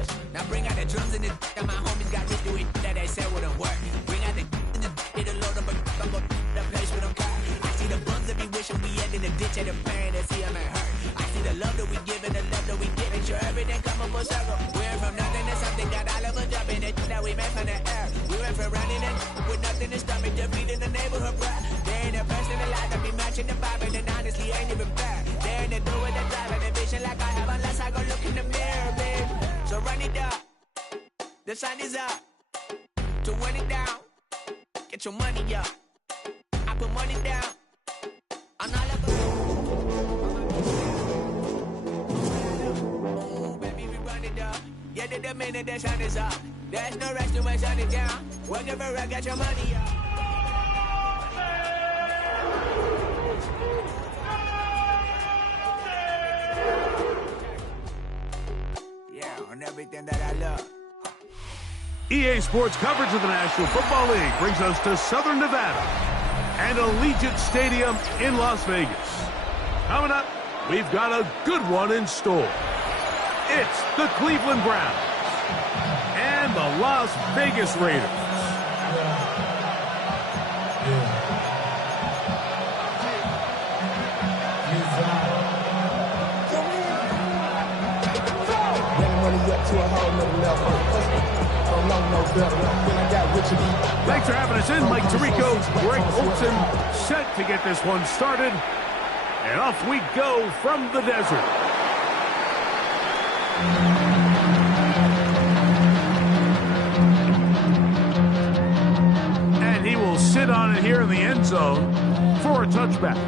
push. Now bring out the drums and the and my homies got rich doing that they said wouldn't work. Bring out the and the it'll load up, but I'm gonna the place with them car. I see the bums that be wishing we end in the ditch and the pain that see them ain't hurt. I see the love that we give and the love that we get. Make sure everything come up full circle. We're from nothing to something, got all of us jumping it that we made from the air. We went from running it with nothing to stomach, defeating the neighborhood pride. They ain't the person alive that be matching the vibe, and honestly ain't even fair. They ain't the do with the drive and the vision like I have unless I go look in the mirror, babe. So run it up, the sun is up. To run it down, get your money up. I put money down on all of us. Oh, baby, we run it up. Get it the minute the sun is up. There's no rest to my shut it down. Working for it, get your money up. Yeah, on everything that I love. EA Sports coverage of the National Football League brings us to Southern Nevada and Allegiant Stadium in Las Vegas. Coming up, we've got a good one in store. It's the Cleveland Browns and the Las Vegas Raiders. Thanks for having us in. Mike Tirico, Greg Olson, set to get this one started. And off we go from the desert. And he will sit on it here in the end zone for a touchback.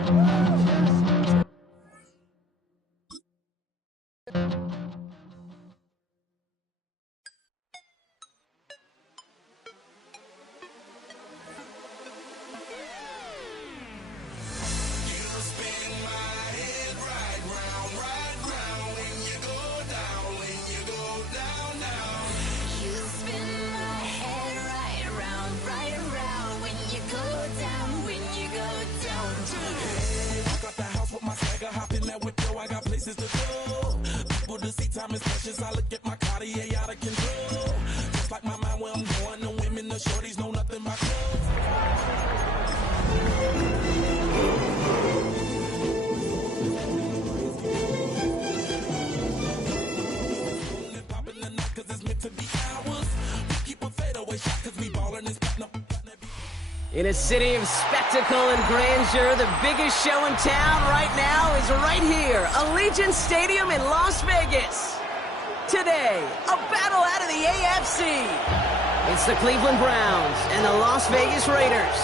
In a city of spectacle and grandeur, the biggest show in town right now is right here, Allegiant Stadium in Las Vegas. Today, a battle out of the AFC. It's the Cleveland Browns and the Las Vegas Raiders.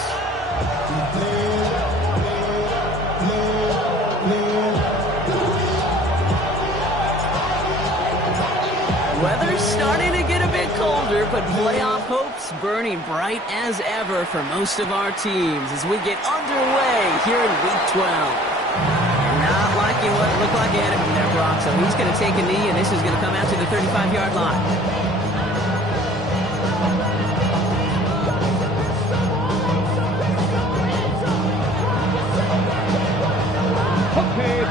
Weather's starting to get a bit colder, but playoff hopes burning bright as ever for most of our teams as we get underway here in Week 12. And not liking what it looked like ahead of him there, Brock, so he's going to take a knee, and this is going to come out to the 35-yard line.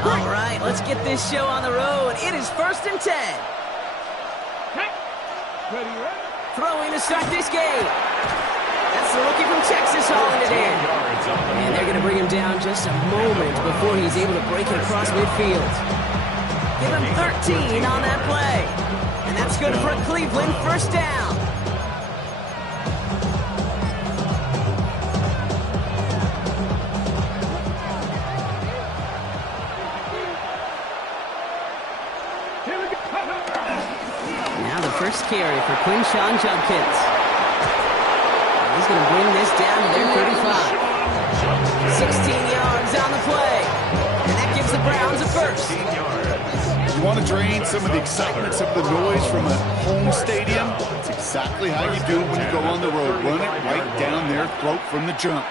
All right, let's get this show on the road. It is 1st and 10. Throwing to start this game. That's the rookie from Texas hauling it in. And they're going to bring him down just a moment before he's able to break it across midfield. Give him 13 on that play. And that's good for a Cleveland first down. First carry for Quinshawn Judkins. He's going to bring this down to their 35. 16 yards on the play. And that gives the Browns a first. You want to drain some of the excitement, some of the noise from a home stadium? That's exactly how you do it when you go on the road. Run it right down their throat from the jump.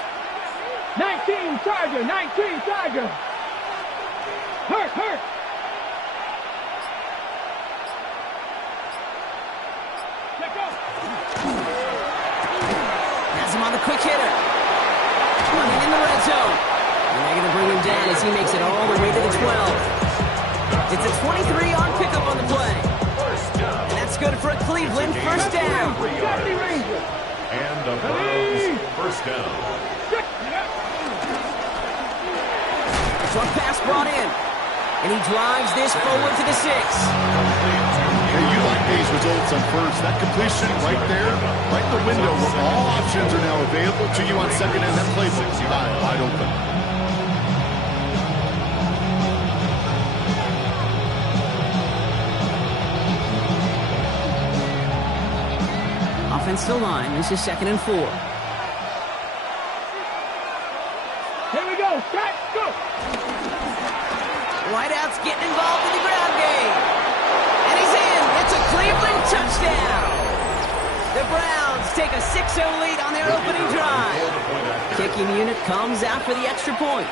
19 Tiger, 19 Tiger. Hurt. Has him on the quick hitter. Running in the red zone. And they're going to bring him down as he makes it all the way to the 12. It's a 23-yard pickup on the play. And that's That's good for a Cleveland first down. And the Browns first down. Short pass brought in. And he drives this forward to the 6. Hey, you like these results on first. That completion right there, right in the window where all options are now available to you on second and that playbook wide open. Offensive line. This is 2nd and 4. Here we go. Start, go. Wideout's getting involved in the ground game. And he's in. It's a Cleveland touchdown. The Browns take a 6-0 lead on their opening drive. Kicking unit comes out for the extra point.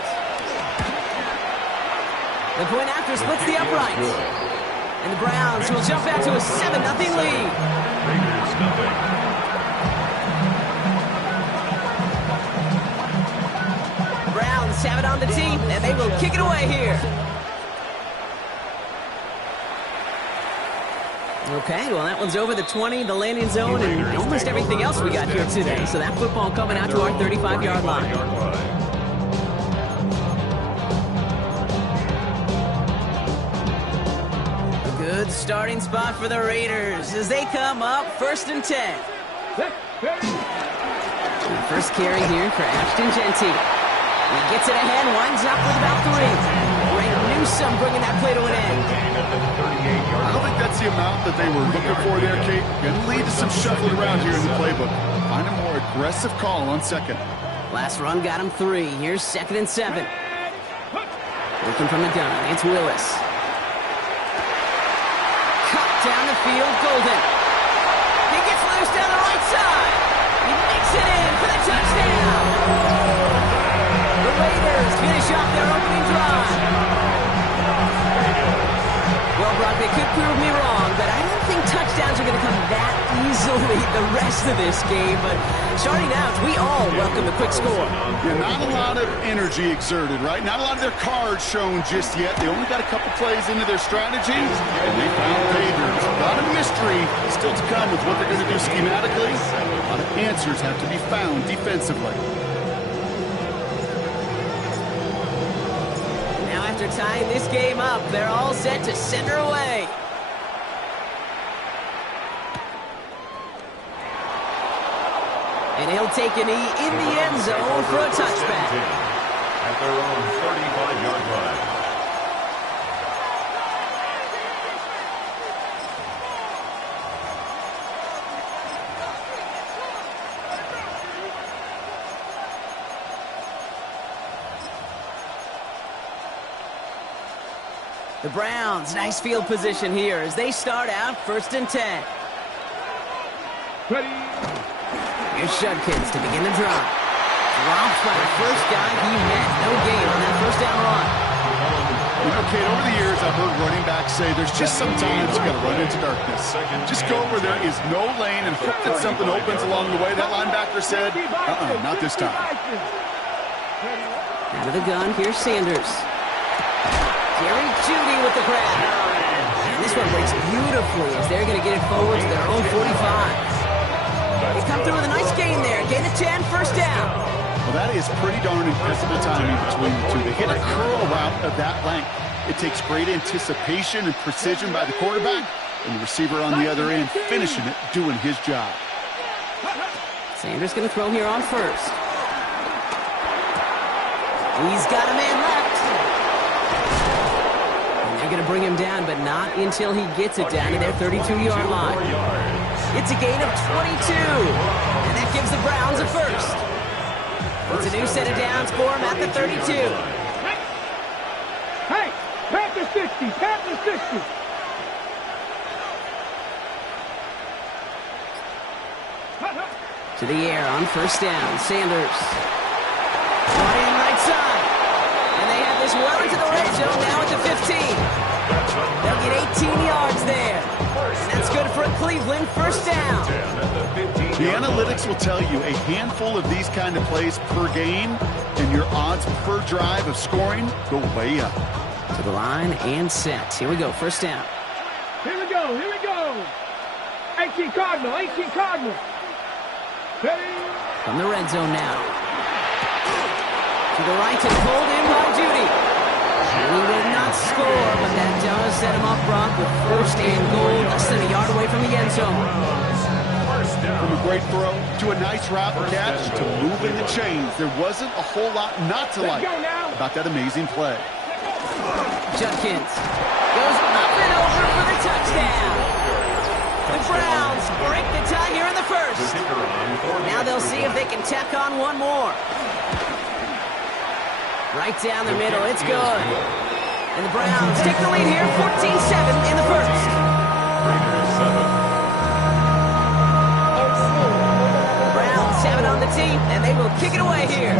The point after splits the uprights. And the Browns will jump out to a 7-0 lead. Browns have it on the tee, and they will kick it away here. Okay, well, that one's over the 20, the landing zone, and almost everything else we got here today. So that football coming out to our 35-yard line. A good starting spot for the Raiders as they come up 1st and 10. First carry here for Ashton Genty. He gets it ahead, winds up with about 3. Ray Newsome bringing that play to an end. I don't think that's the amount that they were looking for there, Kate. Going to lead to some shuffling around here in the playbook. Find a more aggressive call on second. Last run got him 3. Here's 2nd and 7. Looking from the gun, it's Willis. Cut down the field, Golden. He gets loose down the right side. He makes it in for the touchdown. The Raiders finish off their opening drive. Well, Brock, they could prove me wrong, but I don't think touchdowns are going to come that easily the rest of this game. But starting out, we all welcome the quick score. Yeah, not a lot of energy exerted, right? Not a lot of their cards shown just yet. They only got a couple plays into their strategy, and they found pay dirt. A lot of mystery still to come with what they're going to do schematically. A lot of answers have to be found defensively. After tying this game up, they're all set to send her away. And he'll take a knee in the end zone for a touchback. At their own 35-yard line. The Browns, nice field position here as they start out 1st and 10. Ready. Here's Judkins to begin the drive. Dropped by the first guy he met. No gain on that first down run. You know, Kate, over the years I've heard running backs say there's just sometimes you got to run into darkness. Just go where there is no lane and hope that something opens along the way. That linebacker said, not this time. Out of the gun, here's Sanders. Jerry Jeudy with the grab. And this one breaks beautifully as they're going to get it forward to their own 45. They come through with a nice gain there. Gain of 10, first down. Well, that is pretty darn impressive timing between the two. They hit a curl route of that length. It takes great anticipation and precision by the quarterback, and the receiver on the other end finishing it, doing his job. Sanders going to throw here on first. He's got a man left. They're going to bring him down, but not until he gets it down to their 32-yard line. It's a gain of 22, and that gives the Browns a first. It's a new set of downs for him at the 32. Hey, Panther 60, Panther 60. To the air on first down, Sanders. Brought in right side. And they have this well into the red zone now at the 15. They'll get 18 yards there. And that's good for a Cleveland first down. The analytics will tell you a handful of these kind of plays per game, and your odds per drive of scoring go way up. To the line and set. Here we go, first down. Here we go, here we go. 18 Cardinal, 18 Cardinal. Ready? From the red zone now. To the right and pulled in by Judy. He will not score, but that does set him up, Brock, with first and goal, less than a yard away from the end zone. From a great throw to a nice route catch to moving the chains, there wasn't a whole lot not to like about that amazing play. Judkins goes up and over for the touchdown. The Browns break the tie here in the first. Now they'll see if they can tack on one more. Right down the middle, it's good. And the Browns take the lead here, 14-7 in the first. The Browns have it on the team, and they will kick it away here.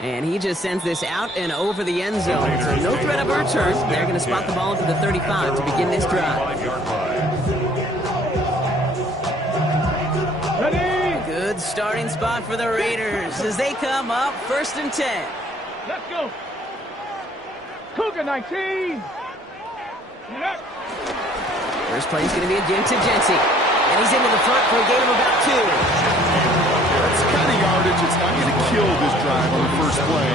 And he just sends this out and over the end zone. So no threat of a return. They're going to spot the ball into the 35 to begin this drive. Good starting spot for the Raiders as they come up first and 10. Let's go. Cougar 19. First play is going to be a give to Jency. And he's into the front for a gain of about 2. That's the kind of yardage it's not going to kill this drive on the first play.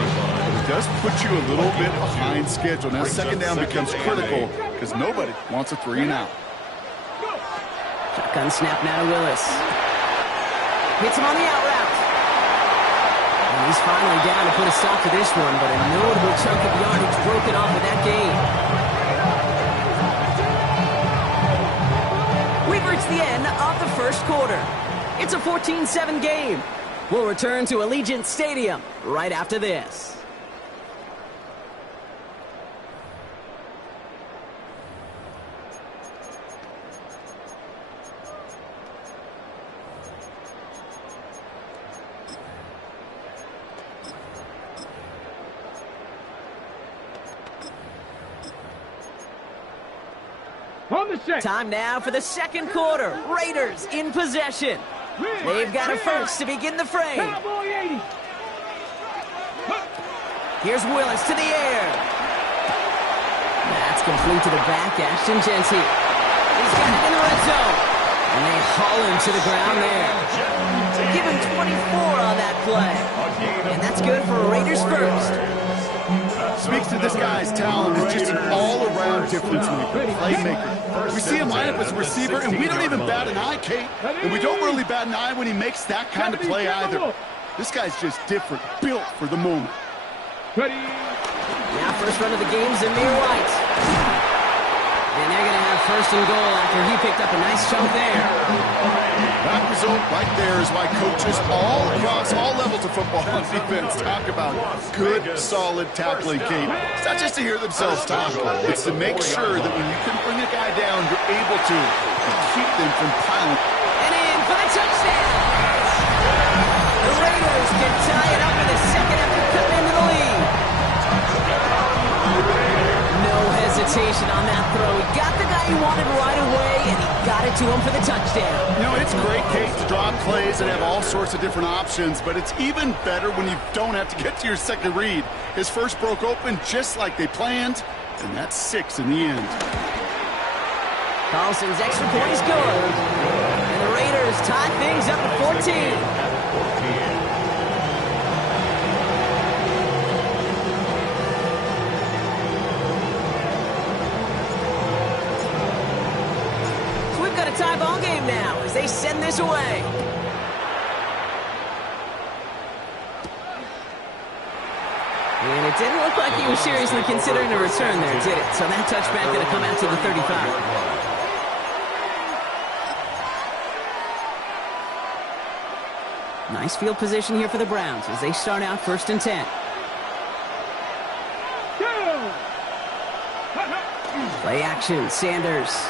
But it does put you a little bit behind schedule. Now second down becomes critical because nobody wants a 3 and out. Shotgun snap now to Willis. Hits him on the out route. And he's finally down to put a stop to this one, but a notable chunk of yardage broken off with that gain. We've reached the end of the first quarter. It's a 14-7 game. We'll return to Allegiant Stadium right after this. Time now for the second quarter. Raiders in possession. They've got a first to begin the frame. Here's Willis to the air. That's complete to the back, Ashton Jency. He's got it in the red zone. And they haul him to the ground there. Give him 24 on that play. And that's good for a Raiders first. Speaks to this guy's talent as just an all-around difference maker, playmaker. We see him line up as a receiver, and we don't even bat an eye, Kate. And we don't really bat an eye when he makes that kind of play either. This guy's just different, built for the moment. Now first run of the game is Amir White. And they're going to have first and goal after he picked up a nice chunk there. That result right there is why coaches all across all levels of football and defense talk about good, solid tackling, Kate. It's not just to hear themselves talk. It's to make sure that when you can bring a guy down, you're able to keep them from piling. And in for the touchdown. The Raiders can tie it up in the second after cutting into the lead. No hesitation on that throw. He got the guy he wanted right away, and he got it to him for the touchdown. You know, it's great, Kate, to draw plays and have all sorts of different options, but it's even better when you don't have to get to your second read. His first broke open just like they planned, and that's 6 in the end. Carlson's extra point is good. And the Raiders tie things up at 14. Tie ball game now as they send this away. And it didn't look like he was seriously considering a return there, did it? So that touchback going to come out to the 35. Nice field position here for the Browns as they start out first and 10. Play action, Sanders.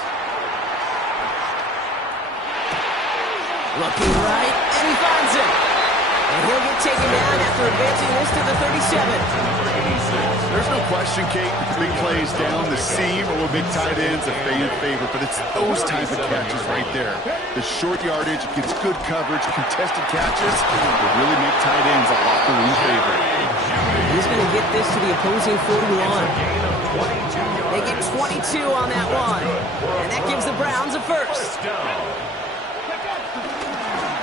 Looking right, and he finds it. And he'll get taken down after advancing this to the 37. There's no question, Kate, that big plays down the seam or big tight ends a fan favorite, but it's those type of catches right there. The short yardage gets good coverage, contested catches will really make tight ends a locker room favorite. He's going to get this to the opposing 41. They get 22 on that one. And that gives the Browns a first.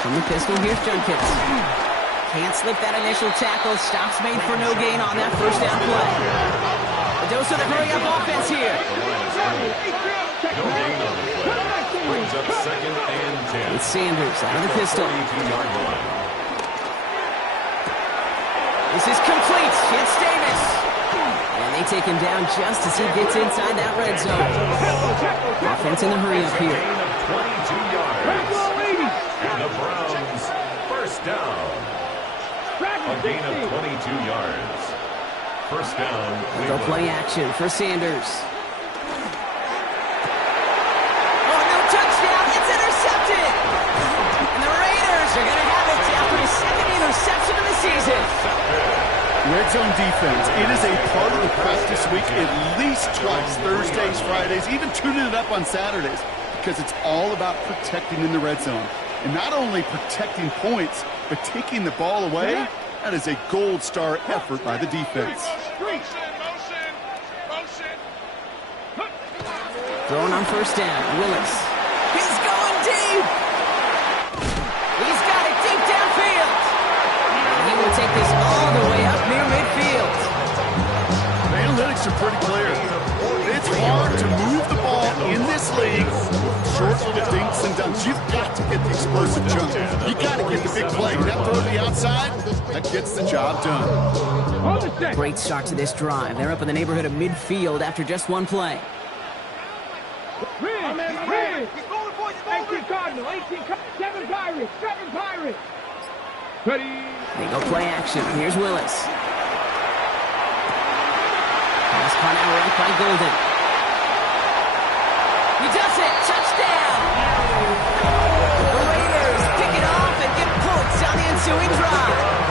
From the pistol, here's Judkins. Can't slip that initial tackle. Stops made for no gain on that first down play. A dose of the hurry-up offense here. No gain on the play. Brings up 2nd and 10. It's Sanders out of the pistol. 32-yard line. This is complete. It's Davis. And they take him down just as he gets inside that red zone. Offense in the hurry-up here. Gain of 22 yards. And the Browns first down. A gain of 22 yards. First down. They'll play action for Sanders. Oh, no touchdown. It's intercepted. And the Raiders are going to have it after his 2nd interception of the season. Red zone defense, it is a part of the practice week at least twice, Thursdays, Fridays, even tuning it up on Saturdays, because it's all about protecting in the red zone. And not only protecting points, but taking the ball away. That is a gold star effort by the defense. Throwing on first down, Willis. He's going deep. He's got it deep downfield. And he will take this all the way up near midfield. The analytics are pretty clear. It's hard to move the ball in this league. Short little dinks and dunks. You've got to get the explosive jump. You've got to get the big play. That throw to the outside, that gets the job done. Great start to this drive. They're up in the neighborhood of midfield after just one play. 18 Cardinal, 18 7 Pirates, 7 Pirates. Ready. They go play action. Here's Willis. Pass caught out right by Golden. He does it. Touchdown. The Raiders pick it off and get points on the ensuing drive.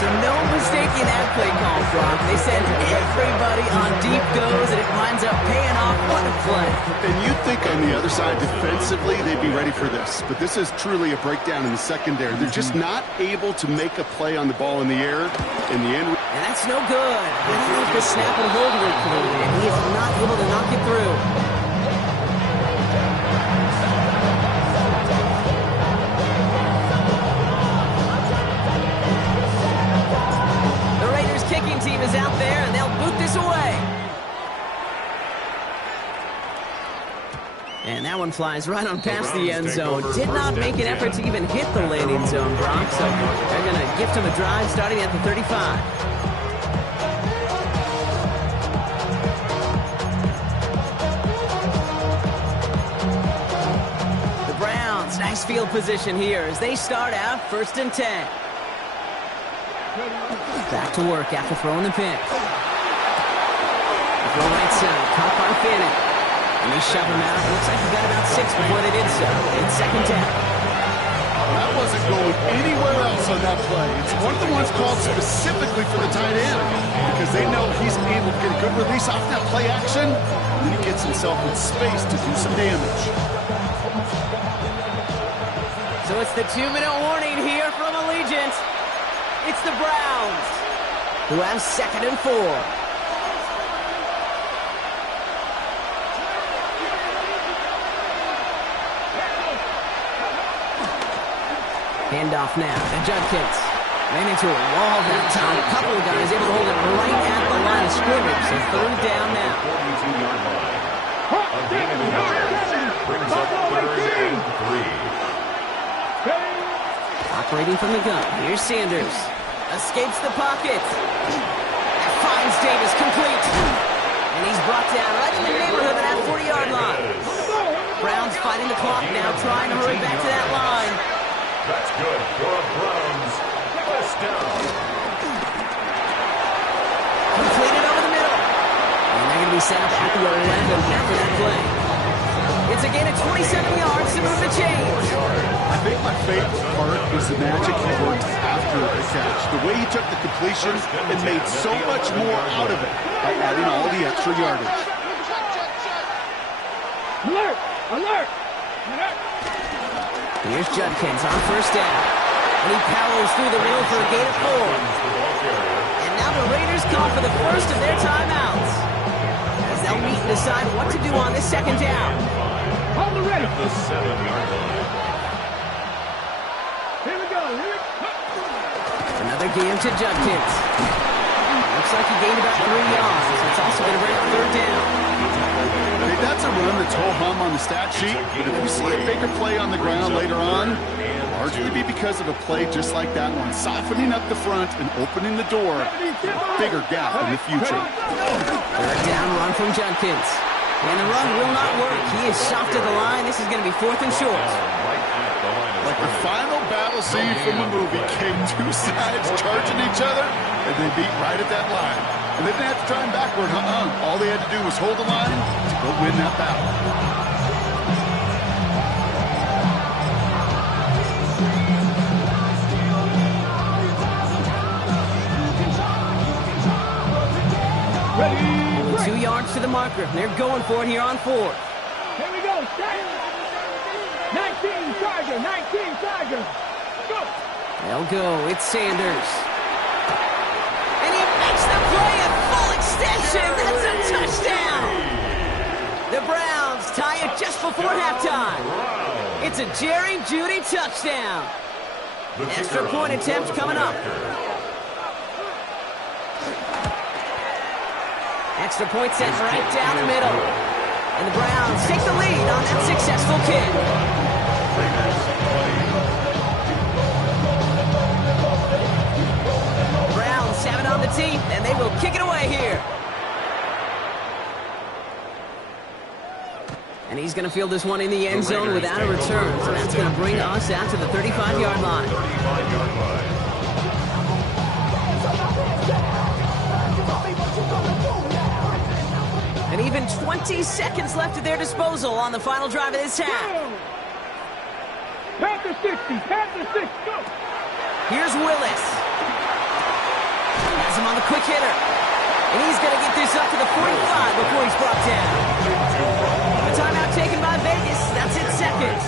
So no mistaking that play call, Brock. They send everybody on deep goes, and it winds up paying off. What a play. And you'd think on the other side, defensively, they'd be ready for this. But this is truly a breakdown in the secondary. They're just not able to make a play on the ball in the air. In the end, And that's no good. I don't know if the snap and hold work clearly, and he is not able to knock it through. Kicking team is out there, and they'll boot this away. And that one flies right on past the end zone. Did not make an effort to even hit the landing zone, Brock, so they're going to gift him a drive starting at the 35. The Browns, nice field position here as they start out 1st and 10. Back to work after throwing the pick. Throw right side, caught by Fanning. And they shove him out. Looks like he got about 6 before they did so. It's 2nd down. that wasn't going anywhere else on that play. It's one of the ones called specifically for the tight end because they know he's able to get a good release off that play action, and then he gets himself in space to do some damage. So it's the 2-minute warning here from Allegiant. It's the Browns, who have 2nd and 4. Handoff now to Judkins. Ran into a wall that time. A couple of guys able to hold it right at the line of scrimmage. So 3rd down now. 42-yard line. A gain of 1 brings up 3rd and 3. Operating from the gun. Here's Sanders. Escapes the pocket. Finds Davis complete. And he's brought down right in the neighborhood of that 40-yard line. Browns fighting the clock now, trying to hurry back to that line. That's good for a Browns first down. Completed over the middle. And they're going to be set up at the 11 after that play. It's a gain of 27 yards to move the chains. I think my favorite part was the magic he worked after the catch. The way he took the completion and made so much more out of it by adding all the extra yardage. Alert! Alert! Alert! Here's Judkins on 1st down. And he powers through the middle for a gain of 4. And now the Raiders call for the first of their timeouts, as they'll meet and decide what to do on this second down. Hold it ready. At the 7-yard line. Here we go. Here we go. Another game to Judkins. Looks like he gained about 3 yards. It's also going to bring up third down. Hey, that's a run that's ho-hum on the stat sheet, but if you see a bigger play on the ground later on, largely be because of a play just like that one, softening up the front and opening the door for a bigger gap in the future. Third down run from Judkins. And the run will not work. He is soft to the line. This is going to be 4th and short. Like the final battle scene from a movie, came two sides charging each other, and they beat right at that line. And they didn't have to try and backward, All they had to do was hold the line to go win that battle. Ready. 2 yards to the marker. They're going for it here on 4th. Here we go. 19 Tiger. 19 Tiger. Go. They'll go. It's Sanders. And he makes the play at full extension. That's a touchdown. The Browns tie it just before halftime. It's a Jerry Jeudy touchdown. Extra point attempt coming up. Extra point set right down the middle. And the Browns take the lead on that successful kick. Browns have it on the tee, and they will kick it away here. And he's going to field this one in the end zone without a return. So that's going to bring us out to the 35-yard line. 35-yard line. And even 20 seconds left at their disposal on the final drive of this half. Panther 60. Panther 6. Go. Here's Willis. Has him on the quick hitter. And he's going to get this up to the 45 before he's brought down. A timeout taken by Vegas. That's it, seconds.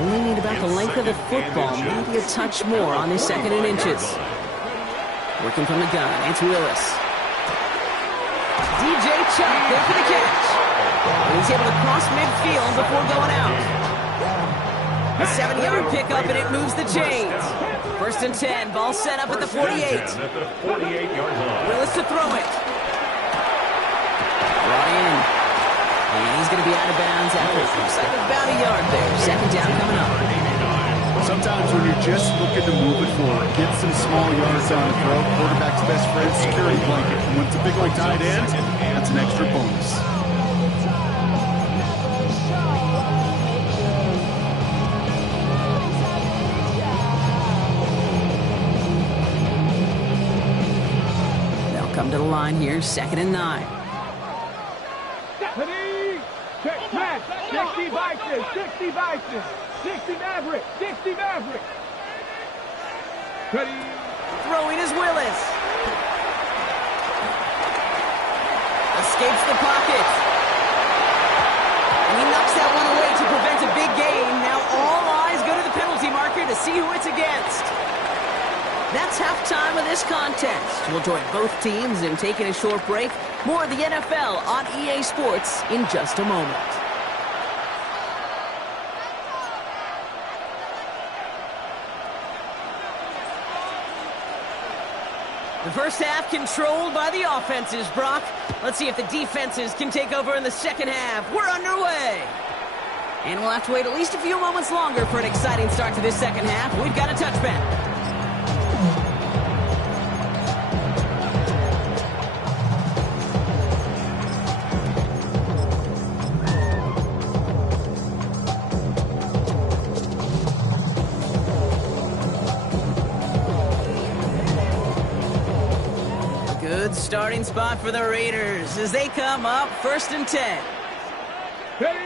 Only need about the length of the football, maybe a touch more on his 2nd and inches. Working from the gun, it's Willis. DJ Chuck there for the catch. And he's able to cross midfield before going out. A 7-yard pickup, and it moves the chains. 1st and 10, ball set up at the 48. At the 48-yard line. Willis to throw it. Brought in. And he's going to be out of bounds after it looks like about a yard there. 2nd down coming up. Sometimes when you're just looking to move it forward, get some small yards on the throw, quarterback's best friend, security blanket. And when it's a big like tight end, that's an extra bonus. They'll come to the line here, 2nd and 9. Ready. Check. Match. 60 Vikings. 60 Vikings. 60 Maverick. 60 Maverick. Ready. Throwing is Willis. Escapes the pocket. And he knocks that one away to prevent a big gain. Now all eyes go to the penalty marker to see who it's against. That's halftime of this contest. We'll join both teams in taking a short break. More of the NFL on EA Sports in just a moment. The first half controlled by the offenses, Brock. Let's see if the defenses can take over in the second half. We're underway. And we'll have to wait at least a few moments longer for an exciting start to this second half. We've got a touchback. Good starting spot for the Raiders as they come up 1st and 10. Third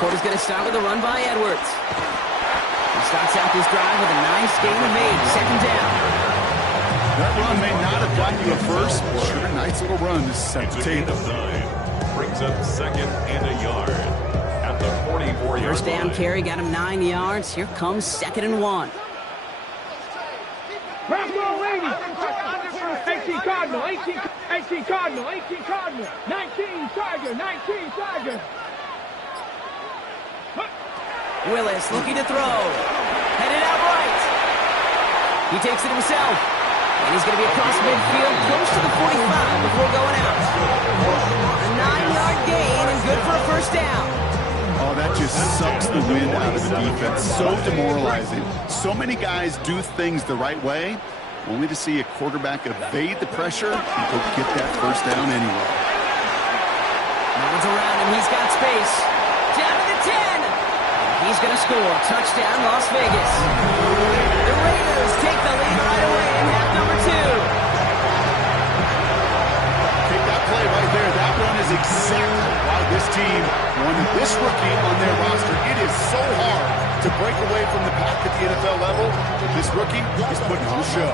quarter's going to start with a run by Edwards. He starts out this drive with a nice gain of 8, 2nd down. That run may not have gotten you a first, but sure, a nice little run to set the table. Brings up 2nd and a yard at the 44-yard line. First down carry got him 9 yards. Here comes 2nd and 1. Bravo, ladies. 18 Cardinal, 18 Cardinal, 18 Cardinal, 19 Tiger, 19 Tiger. Willis looking to throw. Headed out right. He takes it himself. And he's going to be across midfield, close to the 45 before going out. A 9-yard gain and good for a first down. Oh, that just sucks the wind out of the defense. So demoralizing. So many guys do things the right way, only to see a quarterback evade the pressure and go get that first down anyway. No one's around him. He's got space. Down to the 10. He's going to score. Touchdown, Las Vegas. The Raiders take the lead right away in half number 2. Take that play right there. That one is exactly why this team wanted this rookie on their roster. It is so hard to break away from the pack at the NFL level. This rookie is putting on a show.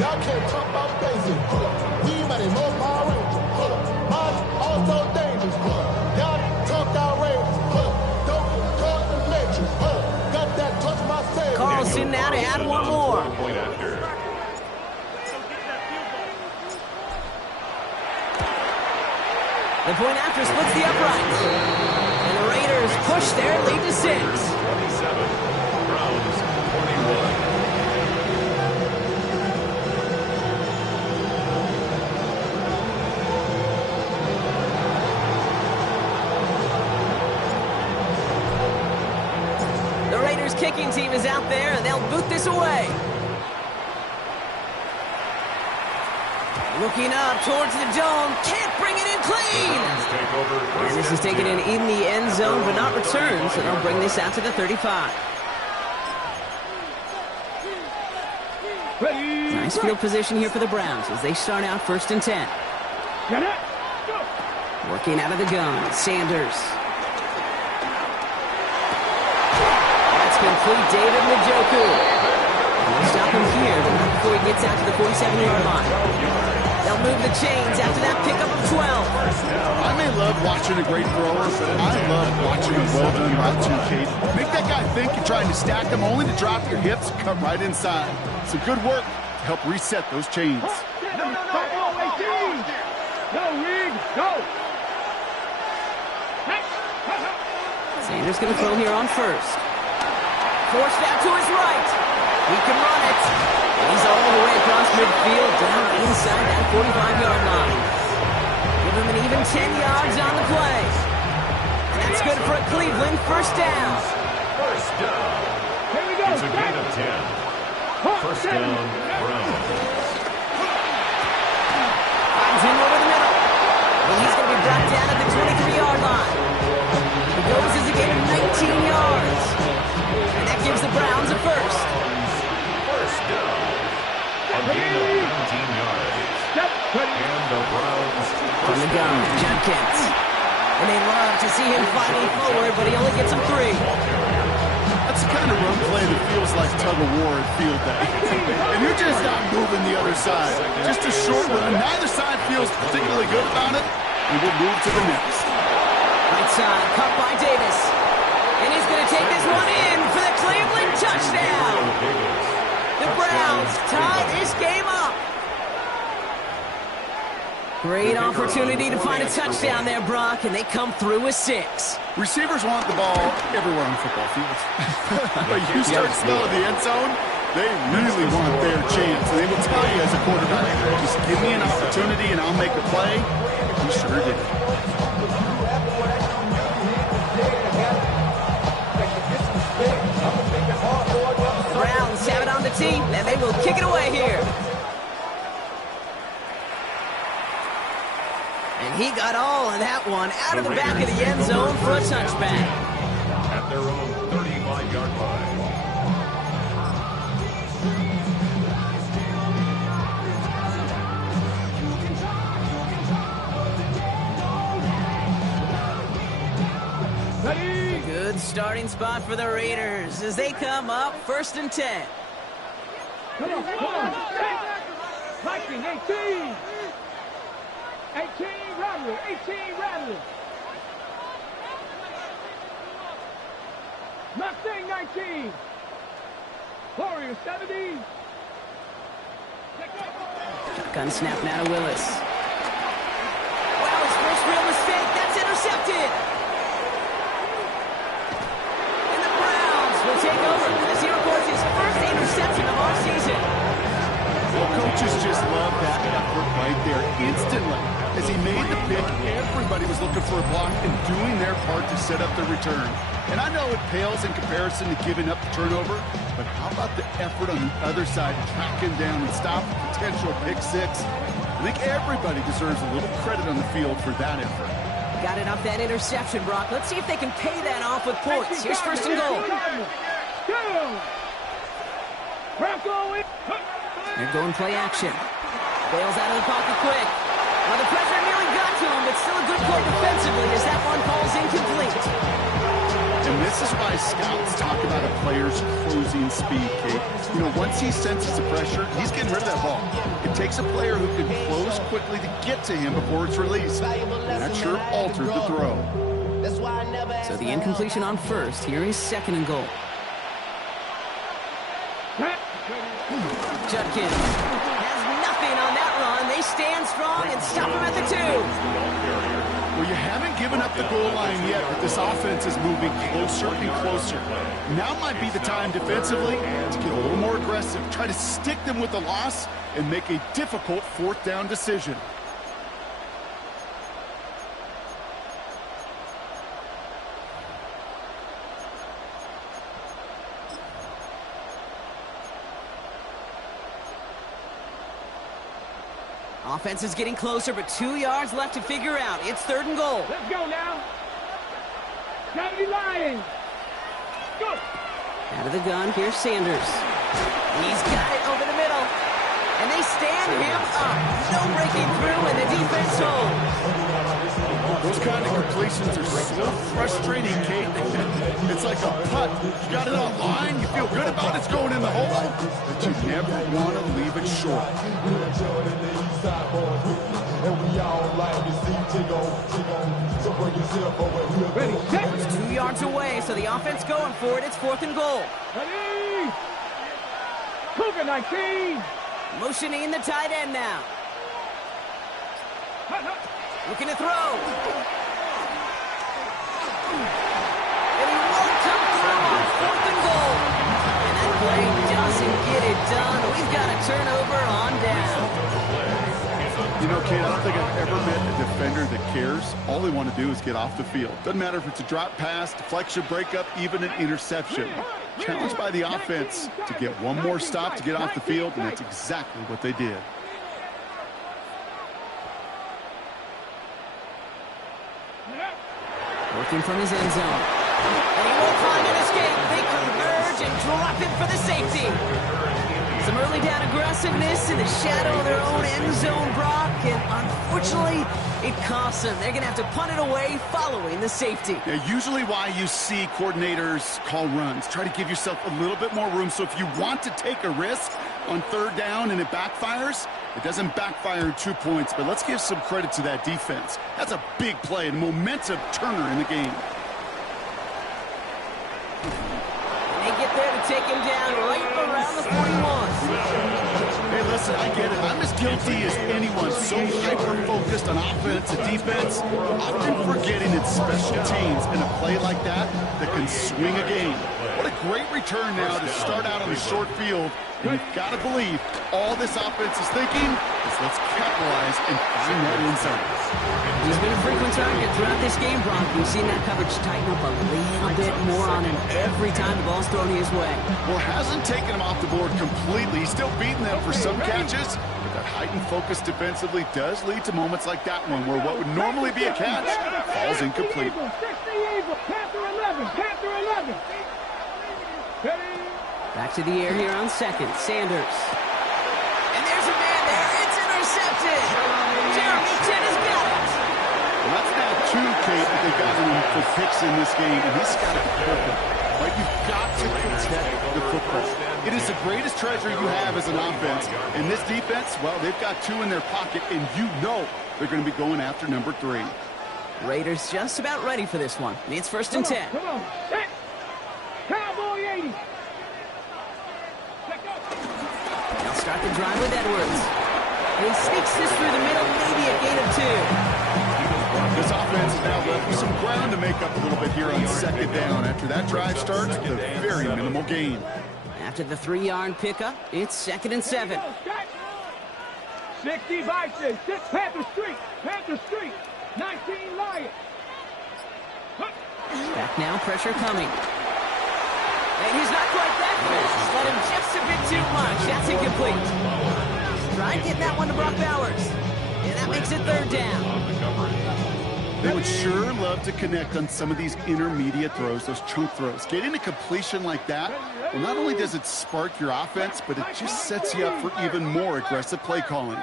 Y'all can't talk about basic. We mighty more Power Rangers. Mine also dangerous. Y'all talk outrageous. Don't call the matrix. Got that touch my savior. Carlson now to add one more. Point after. The point after splits the uprights. And the Raiders push their lead to 6. 27. Browns 21. The Raiders kicking team is out there, and they'll boot this away. Looking up towards the dome. Can't bring it in clean. Take over And this is taken in the end zone, but not returned, so they'll bring this out to the 35. Nice field position here for the Browns as they start out 1st and 10. Working out of the gun, Sanders. That's complete, David Njoku. They'll stop him here, but not before he gets out to the 47-yard line. They'll move the chains after that pickup of 12. I may love watching a great thrower, but I love watching a well-done route to Kate. Make that guy think you're trying to stack them, only to drop your hips, cut right inside. Some good work to help reset those chains. No, 18. Go, Rig, go. Sanders going to throw here on 1st. Forced out to his right. He can run it. He's all the way across midfield, down inside that 45-yard line. Give him an even 10 yards on the play. And that's good for a Cleveland first down. First down. Here we go. It's a gain of 10. First down, Browns. Finds him over the middle. And he's going to be brought down at the 23-yard line. He goes as a gain of 19 yards. And that gives the Browns a first. First down. A gain of 19 yards. And the Browns From the gun, Judkins. And they love to see him fighting forward, but he only gets him 3. That's the kind of run play that feels like tug-of-war at field day. And you're just not moving the other side. Just a short run. Neither side feels particularly good about it, and we'll move to the next. Right side, cut by Davis. And he's going to take this one in for the Cleveland touchdown. The Browns tie this game up. Great opportunity to find a touchdown there, Brock, and they come through with 6. Receivers want the ball everywhere on football fields. But you start smelling the end zone, they really want their chance. And they will tell you as a quarterback, just give me an opportunity and I'll make a play. He sure did. Browns have it on the team, and they will kick it away here. And he got all of that one out of the back of the end zone for a touchback. at their own 35-yard line. Good starting spot for the Raiders as they come up 1st and 10. Come on. Viking, 18. 18, Rattler. 18, Rattler. Mustang, 19. Warrior, 70. Shotgun snap now to Willis. Wow, his first real mistake. That's intercepted. And the Browns will take over as he records his first interception of our season. Well, coaches just love that effort right there. Instantly, as he made the pick, everybody was looking for a block and doing their part to set up the return. And I know it pales in comparison to giving up the turnover, but how about the effort on the other side, tracking down and stop a potential pick six? I think everybody deserves a little credit on the field for that effort. Got it off that interception, Brock. Let's see if they can pay that off with points. Here's first and goal. They're going play action. Bails out of the pocket quick. Well, the pressure nearly got to him, but still a good play defensively as that one falls incomplete. And this is why scouts talk about a player's closing speed, Kate. You know, once he senses the pressure, he's getting rid of that ball. It takes a player who can close quickly to get to him before it's released. And that sure altered the throw. So the incompletion on first. Here is second and goal. Judkins has nothing on that run. They stand strong and stop him at the 2. Well, you haven't given up the goal line yet, but this offense is moving closer and closer. Now might be the time defensively to get a little more aggressive, try to stick them with the loss, and make a difficult fourth down decision. Offense is getting closer, but 2 yards left to figure out. It's third and goal. Let's go now. Gotta be lying. Go. Out of the gun, here's Sanders. He's got it over the middle. And they stand him up. No breaking through, and the defense holds. Those kind of completions are so frustrating, Kate. It's like a putt. You got it on line, you feel good about it's going in the hole, but you never want to leave it short. Ready, set. It's 2 yards away, so the offense going for it. It's fourth and goal. Ready. Cougar 19. Motioning the tight end now. Looking to throw. And he won't come through on fourth and goal. And that play doesn't get it done. We've got a turnover on down. You know, Kate, I don't think I've ever met a defender that cares. All they want to do is get off the field. Doesn't matter if it's a drop pass, deflection, breakup, even an interception. Challenged by the offense to get one more stop to get off the field, and that's exactly what they did. Working from his end zone. And he won't find an escape. They converge and drop it for the safety. Some early down aggressiveness in the shadow of their own end zone, Brock, and unfortunately, it costs them. They're going to have to punt it away following the safety. Yeah, usually why you see coordinators call runs. Try to give yourself a little bit more room, so if you want to take a risk on third down and it backfires, it doesn't backfire in 2 points, but let's give some credit to that defense. That's a big play and momentum turner in the game. They get there to take him down right around the 41. Hey, listen, I get it. I'm as guilty as anyone. So hyper-focused on offense and defense, often forgetting it's special teams in a play like that that can swing a game. What a great return now to start out on the short field. And you've got to believe all this offense is thinking is let's capitalize and find that inside. He's been a frequent target throughout this game, Brock. We've seen that coverage tighten up a little bit more on him every time the ball's thrown his way. Well, hasn't taken him off the board completely. He's still beating them for some catches, but that heightened focus defensively does lead to moments like that one where what would normally be a catch falls incomplete. Panther 11. Panther 11. Ready. Back to the air here on second. Sanders. And there's a man there. It's intercepted. Jeremy Chin has got it. Well, that's now two, Kate, that they got him for picks in this game, and he's got to be careful. Right? You've got to protect the football. It is the greatest treasure you have as an offense. And this defense, well, they've got two in their pocket, and you know they're going to be going after number 3. Raiders just about ready for this one. It's first and 10. Come on. Set. Cowboy 80. They'll start the drive with Edwards. And he sneaks this through the middle, maybe a gain of 2. This offense is now left with some ground to make up a little bit here on second down. After that drive starts with a very minimal gain. After the 3-yard pickup, it's 2nd and 7. 60 Vikings, 6 Panther Street, 19 Lions. Back now, pressure coming. And he's not quite that close. Let him just a bit too much. That's incomplete. Tried getting that one to Brock Bowers. And that makes it 3rd down. They would sure love to connect on some of these intermediate throws, those chunk throws. Getting a completion like that, well, not only does it spark your offense, but it just sets you up for even more aggressive play calling.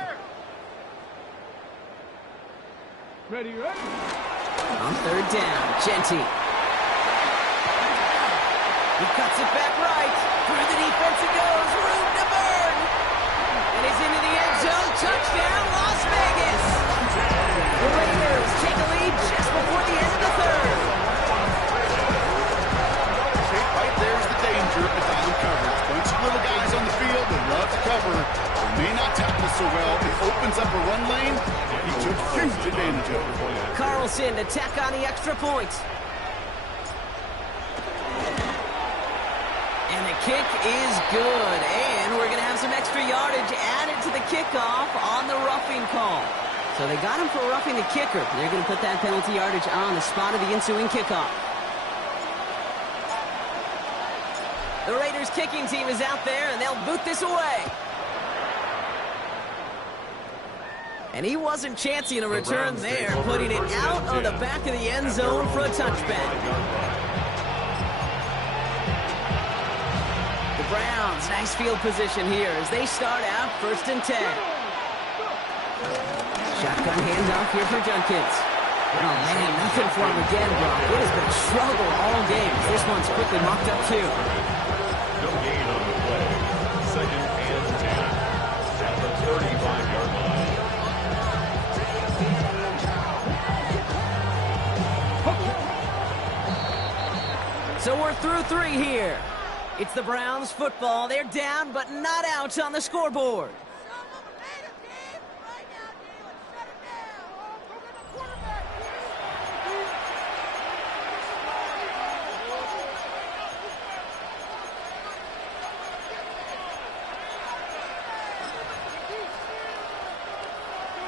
Ready. On 3rd down, Genty. He cuts it back right. Through the defense it goes. Room to burn. And he's into the end zone. Touchdown, Las Vegas. The Raiders take a lead just before the end of the 3rd. Right there's the danger of down coverage. Bunch of little guys on the field that love to cover. They may not tackle so well. It opens up a run lane. He took huge advantage of it. Carlson to tack on the extra point. And the kick is good. And we're going to have some extra yardage added to the kickoff on the roughing call. So they got him for roughing the kicker. They're going to put that penalty yardage on the spot of the ensuing kickoff. The Raiders kicking team is out there, and they'll boot this away. And he wasn't chancing a return there, putting it out on the back of the end zone for a touchback. The Browns, nice field position here as they start out 1st and 10. Shotgun handoff here for Junkins. Oh, man, nothing for him again, Brock. It has been a struggle all game. This one's quickly mocked up, too. No gain on the play. 2nd and 10. At the 35-yard line. So we're through 3 here. It's the Browns football. They're down, but not out on the scoreboard.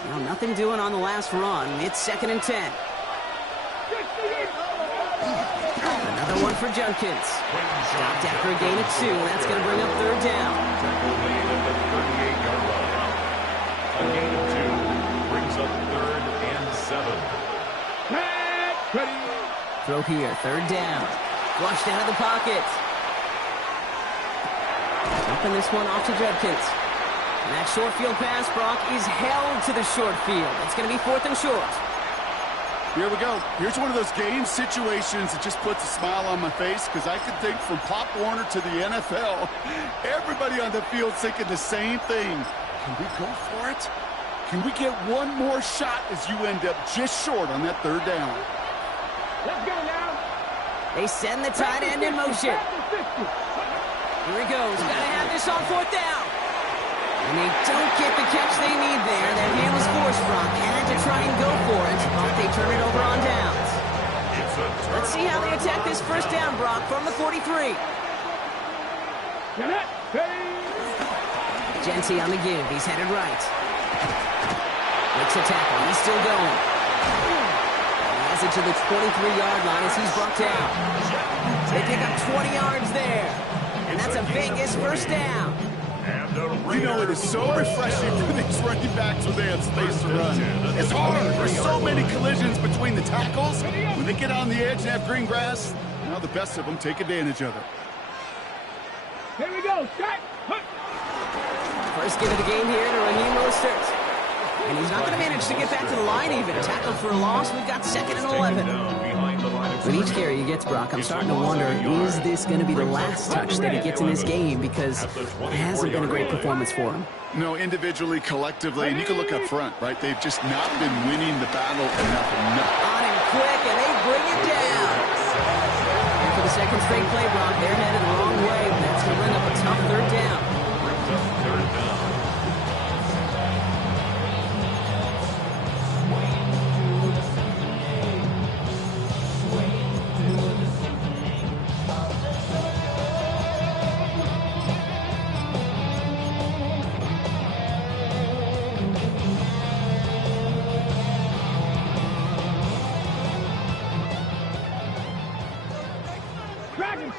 Well, nothing doing on the last run. It's 2nd and 10. Another one for Junkins. Stopped after a gain of 2. That's going to bring up 3rd down. A gain of 2 brings up 3rd and 7. Throw here, 3rd down. Flushed out of the pocket. Dropping this one off to Junkins. And that short field pass, Brock, is held to the short field. It's going to be 4th and short. Here we go. Here's one of those game situations that just puts a smile on my face because I can think from Pop Warner to the NFL. Everybody on the field thinking the same thing. Can we go for it? Can we get one more shot as you end up just short on that 3rd down? Let's go now. They send the tight end in motion. Here he goes. Got to have this on 4th down. And they don't get the catch they need there. That hand was forced, Brock. Had to try and go for it, but they turn it over on downs. Let's see how they attack this 1st down, Brock, from the 43. Genty on the give. He's headed right. Makes a tackle. He's still going. He has it to the 23-yard line as he's brought down. They pick up 20 yards there. And that's a Vegas 1st down. You know, it is so refreshing for these running backs when they have space to run. It's hard. There's so many collisions between the tackles. When they get on the edge and have green grass, now the best of them take advantage of it. Here we go. Start. First give of the game here to Raheem Mostert. And he's not going to manage to get back to the line even. Tackled for a loss. We've got 2nd and 11. With each carry he gets, Brock, I'm starting to wonder, is this going to be the last touch that he gets in this game? Because it hasn't been a great performance for him. No, individually, collectively, and you can look up front, right? They've just not been winning the battle enough. On him quick, and they bring it down. And for the 2nd straight play, Brock, they're headed the wrong way. That's going to bring up a tough 3rd down.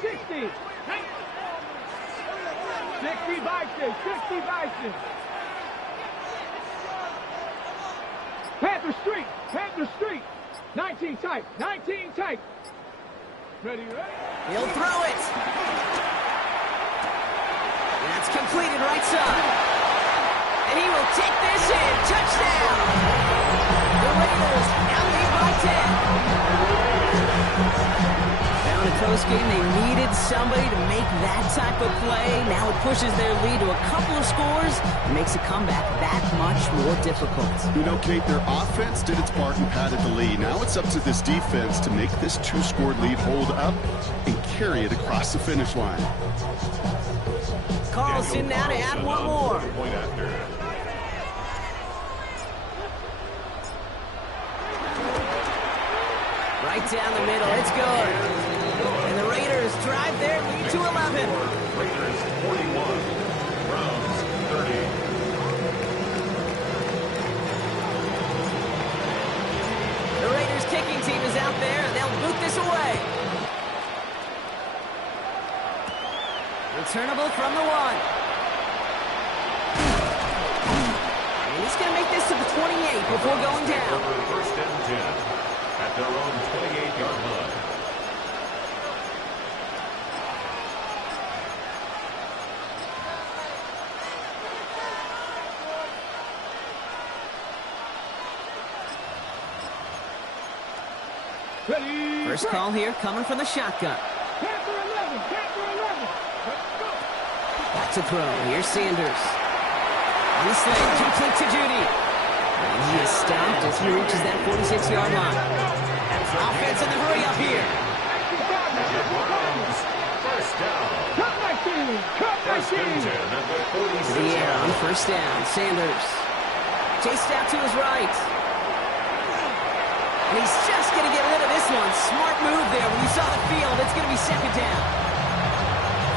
60. 60 Bison, 60 Bison. Panther Street, Panther Street. 19 tight, 19 tight. Ready, ready? He'll throw it. That's completed right side. And he will take this in. Touchdown. The Raiders now lead by 10. Now in a close game, they needed somebody to make that type of play. Now it pushes their lead to a couple of scores and makes a comeback that much more difficult. You know, Kate, their offense did its part and padded the lead. Now it's up to this defense to make this two-score lead hold up and carry it across the finish line. Carlson now to add one more. Right down the middle, it's good. And the Raiders drive their lead to 11. Raiders 41, Browns 30. The Raiders kicking team is out there, and they'll boot this away. Returnable from the 1. And he's going to make this to the 28 before going down. First and 10 at their own 28-yard line. Ready. First call here coming from the shotgun. Panther 11, Panther 11. Let's go. Back to throw. Here's Sanders. On the sling, complete to Judy. And he is stopped as he reaches that 46-yard line. Offense in the hurry up here. Browns first down. Cut my team, cut my First and team. 10 at the To the air 46. on first down. Sanders. Chased out to his right. And he's just going to get rid of this one. Smart move there. When you saw the field, it's going to be second down.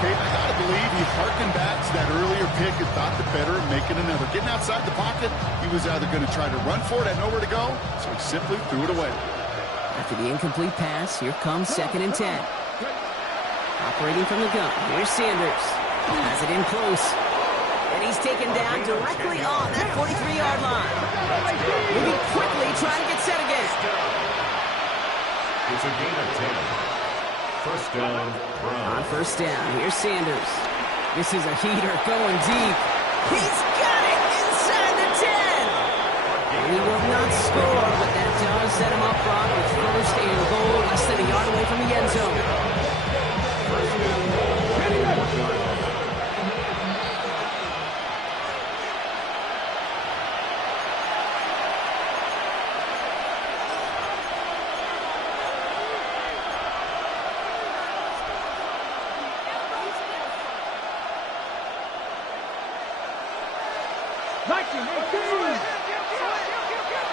Kate, I gotta believe he harkened back to that earlier pick and thought the better of making another. Getting outside the pocket, he was either going to try to run for it, had nowhere to go, so he simply threw it away. After the incomplete pass, here comes second and 10. Operating from the gun, here's Sanders. Has it in close. And he's taken down directly on that 43-yard line. Moving quickly, trying to get set again. It's a gain of 10. First down, On Browns. first down, here's Sanders. This is a heater going deep. He's got it inside the 10. And he will not score, but that does set him up front with first and goal, less than a yard away from the end zone.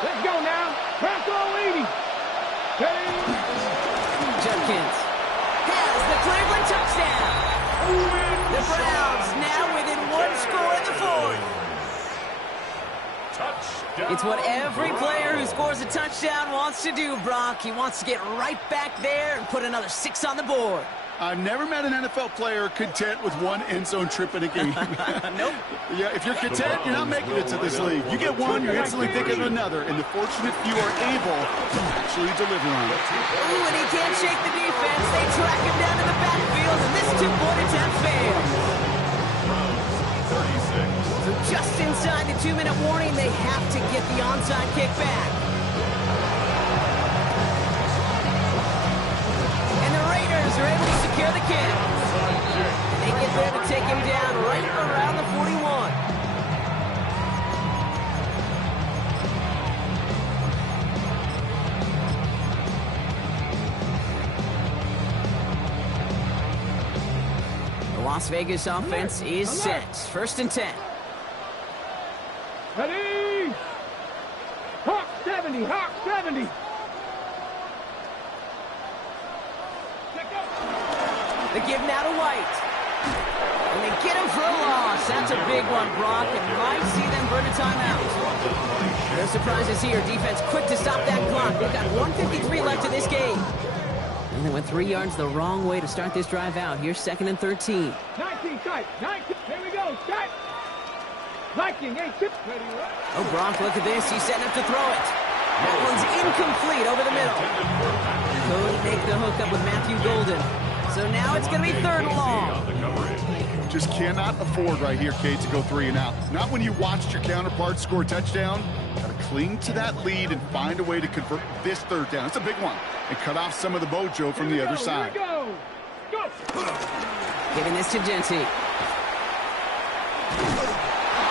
Let's go now. Panther leading. Judkins has the Cleveland touchdown. The Browns now within one score in the fourth. Touchdown. It's what every player who scores a touchdown wants to do, Brock. He wants to get right back there and put another 6 on the board. I've never met an NFL player content with one end zone trip in a game. Nope. Yeah, if you're content, you're not making it to this league. You get one, you're instantly thinking of another, and the fortunate few are able to actually deliver on it. Ooh, and he can't shake the defense. They track him down in the backfield, and this two-point attempt fails. 36. So just inside the 2-minute warning, they have to get the onside kick back. And the Raiders are able to secure the kick. And they get there to take him down right around the 41. The Las Vegas offense is set. First and 10. Ready. Hawk 70, Hawk 70. The give now to White. And they get him for a loss. That's a big one, Brock, and might see them burn a timeout. No surprises here. Defense quick to stop that clock. They've got 1:53 left in this game. And they went 3 yards the wrong way to start this drive out. Here's 2nd and 13. 19 tight. 19. Here we go. Set. Viking, 8 chip. Oh, Brock, look at this. He's setting up to throw it. That one's incomplete over the middle. Couldn't make the hook up with Matthew Golden. So now it's going to be 3rd and long. Just cannot afford right here, Kate, to go 3 and out. Not when you watched your counterpart score a touchdown. Got to cling to that lead and find a way to convert this 3rd down. It's a big one. And cut off some of the mojo from the other side. Go. Go. Giving this to Genty.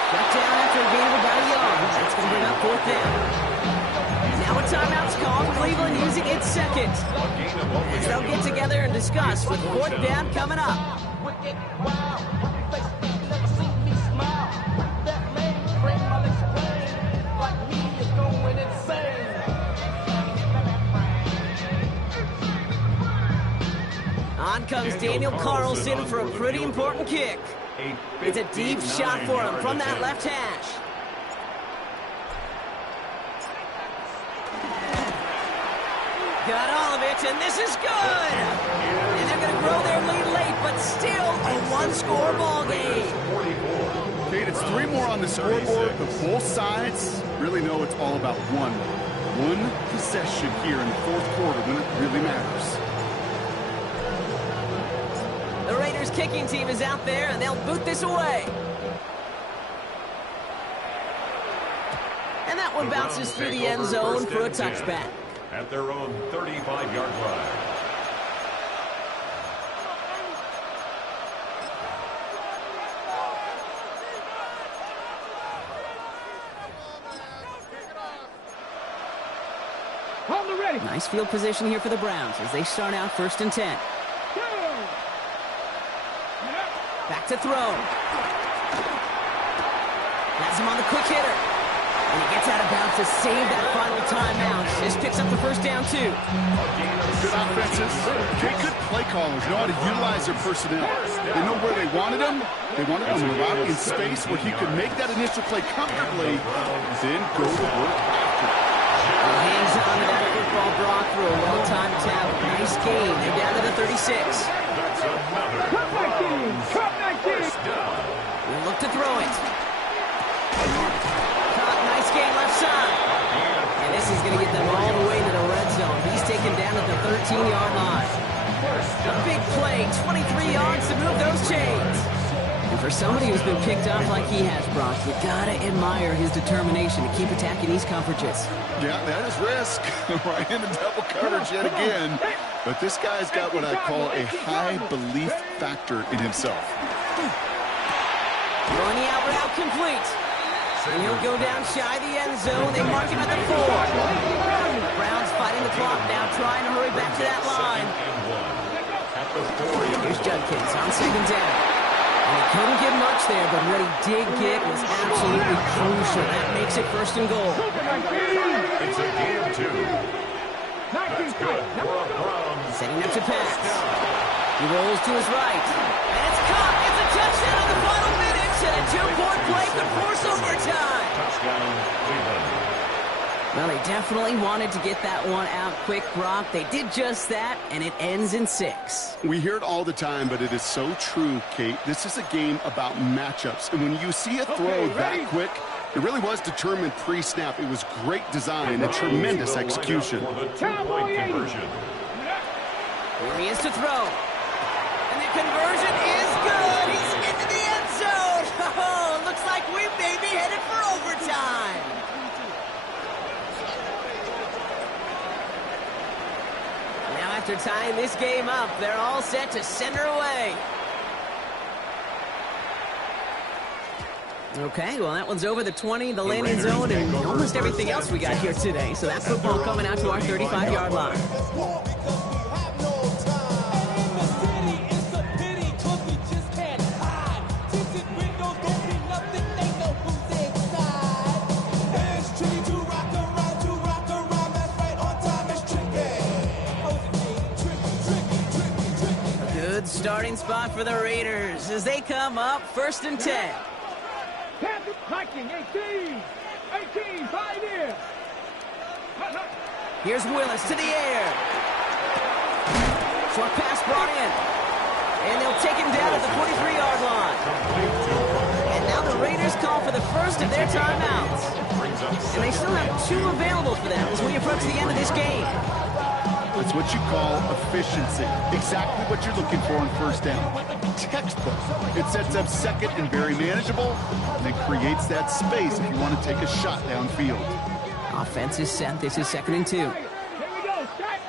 Got down after a gain of about a yard. That's going to bring up 4th down. Now a timeout's called. Cleveland using its 2nd. As they'll get together and discuss with 4th down coming up. On comes Daniel Carlson for a pretty important kick. It's a deep shot for him from that left hash. Got all of it, and this is good! And they're going to grow their lead late, but still a 1-score ball game. Kate, it's 3 more on the scoreboard, but both sides really know it's all about one possession here in the 4th quarter when it really matters. The Raiders kicking team is out there, and they'll boot this away. And that one bounces through the end zone for a touchback. At their own 35-yard line. Hold the ready. Nice field position here for the Browns as they start out 1st and 10. Back to throw. Has him on the quick hitter. And he gets out of bounds to save that final timeout. Just picks up the 1st down, too. Good offenses. Good play callers know how to utilize their personnel. They know where they wanted them. They wanted him out in space where he could make that initial play comfortably, then go to work after. He hangs on to that football, Brock, through a well-timed tackle. Nice game. They're down to the 36. Cut 19. Cut 19. We'll look to throw it. Nice game left side. And this is going to get them all the way to the red zone. He's taken down at the 13-yard line. A big play, 23 yards to move those chains. And for somebody who's been picked off like he has, Brock, you got to admire his determination to keep attacking these coverages. Yeah, that is risk. Right into double coverage yet again. But this guy's got what I call a high belief factor in himself. Throwing the out route complete. And he'll go down shy the end zone. They mark him at the 4. Browns fighting the clock now, trying to hurry back to that line. Here's Judkins on 2nd down. And he couldn't get much there, but what he did get was absolutely crucial. That makes it 1st and goal. It's a game 2. That's good for a Browns. Setting up to pass. He rolls to his right. And it's caught. It's a touchdown in the final minutes. And a 2-point play could force overtime. Touchdown, Cleveland. Well, they definitely wanted to get that one out quick, Brock. They did just that, and it ends in 6. We hear it all the time, but it is so true, Kate. This is a game about matchups. And when you see a throw that quick, it really was determined pre-snap. It was great design and tremendous execution. Cowboy 80. Here he is to throw. And the conversion is good. He's into the end zone. Oh, looks like we may be headed for overtime. Now after tying this game up, they're all set to send her away. Okay, well, that one's over the 20, the landing zone, and almost everything else we got here today. So that football coming out to our 35-yard line. A good starting spot for the Raiders as they come up 1st and 10. Viking, 18, 5 in. Here's Willis to the air. Short pass brought in. And they'll take him down at the 43-yard line. And now the Raiders call for the first of their timeouts. And they still have 2 available for them as we approach the end of this game. That's what you call efficiency. Exactly what you're looking for on first down. Textbook. It sets up second and very manageable, and it creates that space if you want to take a shot downfield. Offense is set. This is 2nd and 2. Here we go, set.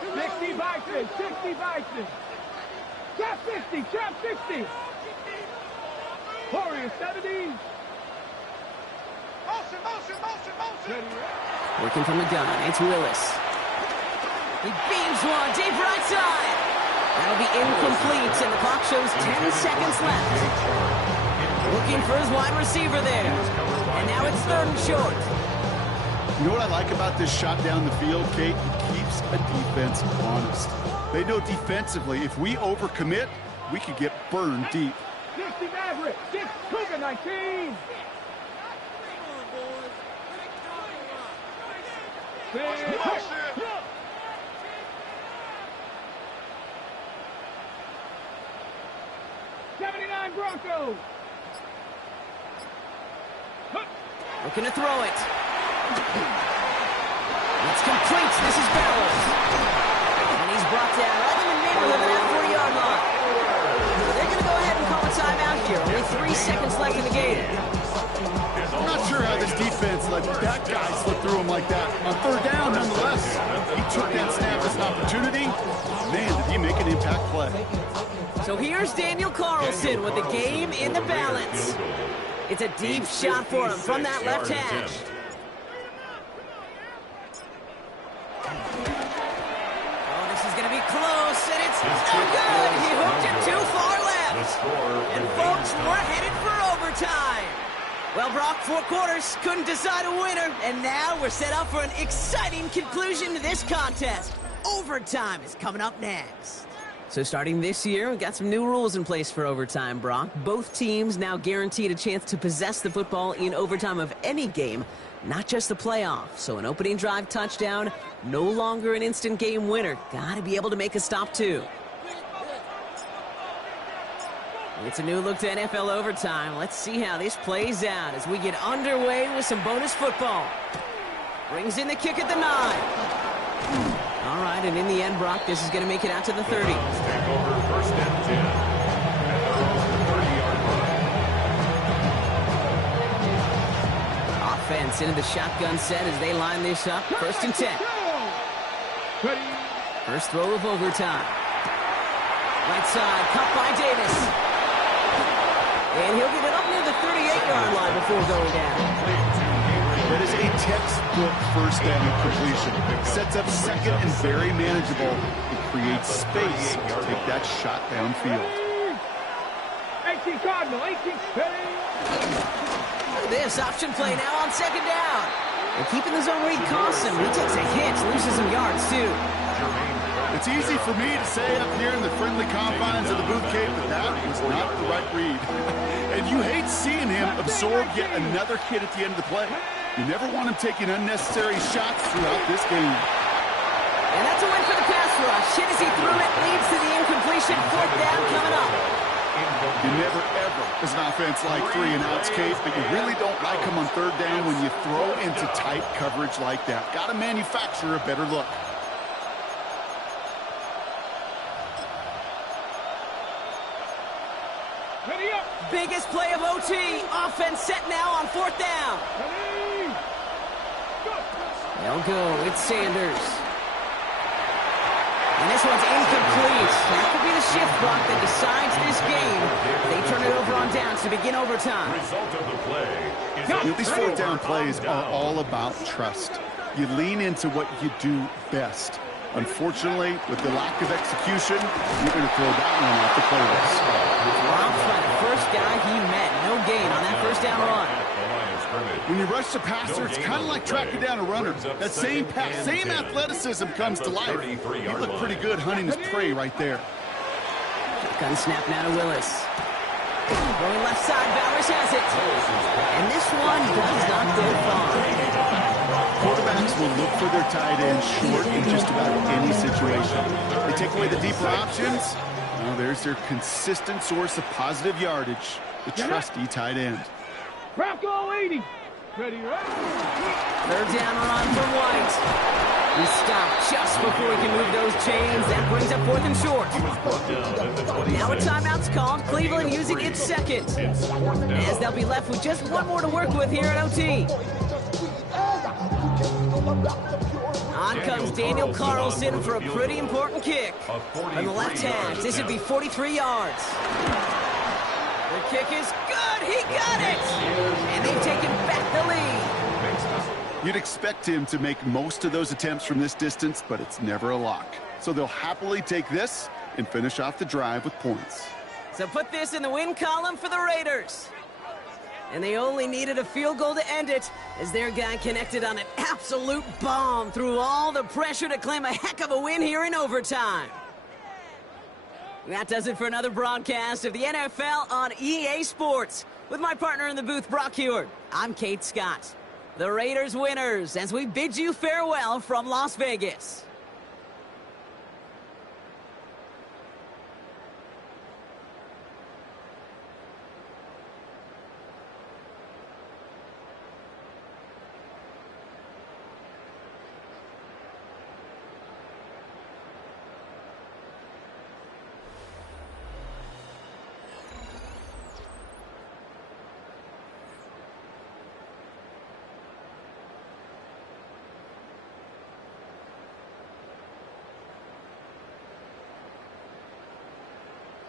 60 Vikings, 60 Vikings. Trap 50, trap 50. Warriors 70. Motion. Working from the gun. It's Willis. He beams one deep right side. That'll be incomplete, and the clock shows 10 seconds left. Looking for his wide receiver there. And now it's 3rd and short. You know what I like about this shot down the field, Kate? It keeps a defense honest. They know defensively, if we overcommit, we could get burned deep. 60 Maverick, 6 Cougar 19. Broncos. Looking to throw it. It's complete. This is Bellows. And he's brought down right in the neighborhood of that 40-yard line. They're going to go ahead and call a timeout here. Only 3 seconds left in the game. I'm not sure how this defense let that guy slip through him like that. On 3rd down, nonetheless, he took that snap as an opportunity. Man, did he make an impact play. So here's Daniel Carlson with the game in the balance. It's a deep shot for him from that left hash. Oh, this is going to be close, and it's no good. He hooked it too far left. And folks, we're headed for overtime. Well, Brock, 4 quarters, couldn't decide a winner, and now we're set up for an exciting conclusion to this contest. Overtime is coming up next. So starting this year, we've got some new rules in place for overtime, Brock. Both teams now guaranteed a chance to possess the football in overtime of any game, not just the playoff. So an opening drive touchdown, no longer an instant game winner. Got to be able to make a stop, too. It's a new look to NFL overtime. Let's see how this plays out as we get underway with some bonus football. Brings in the kick at the 9. All right, and in the end, Brock, this is going to make it out to the 30. Take over 1st and 10. At their own 30-yard line. Offense into the shotgun set as they line this up. 1st and 10. First throw of overtime. Right side, cut by Davis. And he'll get it up near the 38-yard line before going down. That is a textbook first down completion. Sets up second and very manageable. It creates space to take that shot downfield. 18 Cardinal, 18 This option play now on 2nd down. And keeping the zone read costs him. He takes a hit, loses some yards too. It's easy for me to say up here in the friendly confines of the Booth Cave that that was not the right read. And you hate seeing him absorb yet another hit at the end of the play. You never want him taking unnecessary shots throughout this game. And that's a win for the pass rush. Hit as he threw it, leads to the incompletion. 4th down coming up. You never, ever, as an offense, like 3 and outs, Kate, but you really don't like them on 3rd down when you throw into tight coverage like that. Got to manufacture a better look. Biggest play of OT. Offense set now on 4th down. They'll go. It's Sanders. And this one's incomplete. That could be the shift block that decides this game. They turn it over on downs to begin overtime. Result of the play is These 4th down plays are all about trust. You lean into what you do best. Unfortunately, with the lack of execution, you're going to throw that one off the playlist. Dropped by the first guy he met. No gain on that 1st down run. When you rush the passer, it's kind of like tracking down a runner. That same pass, same athleticism comes to life. He looked pretty good hunting his prey right there. Gun snap now to Willis. Going left side, Bowers has it. And this one does not go far. Quarterbacks will look for their tight end short in just about any situation. They take away the deeper options. Well, there's their consistent source of positive yardage, the trusty tight end. Bronco 80. Ready, right? Third down run from White. He stopped just before he can move those chains. That brings up 4th and short. Now a timeout's called. Cleveland using its second, as they'll be left with just one more to work with here at OT. On comes Daniel Carlson for a pretty important kick. From the left hash, this would be 43 yards. The kick is good. He got it. And they've taken back the lead. You'd expect him to make most of those attempts from this distance, but it's never a lock. So they'll happily take this and finish off the drive with points. So put this in the win column for the Raiders. And they only needed a field goal to end it, as their guy connected on an absolute bomb through all the pressure to claim a heck of a win here in overtime. That does it for another broadcast of the NFL on EA Sports. With my partner in the booth, Brock Heward, I'm Kate Scott. The Raiders winners, as we bid you farewell from Las Vegas.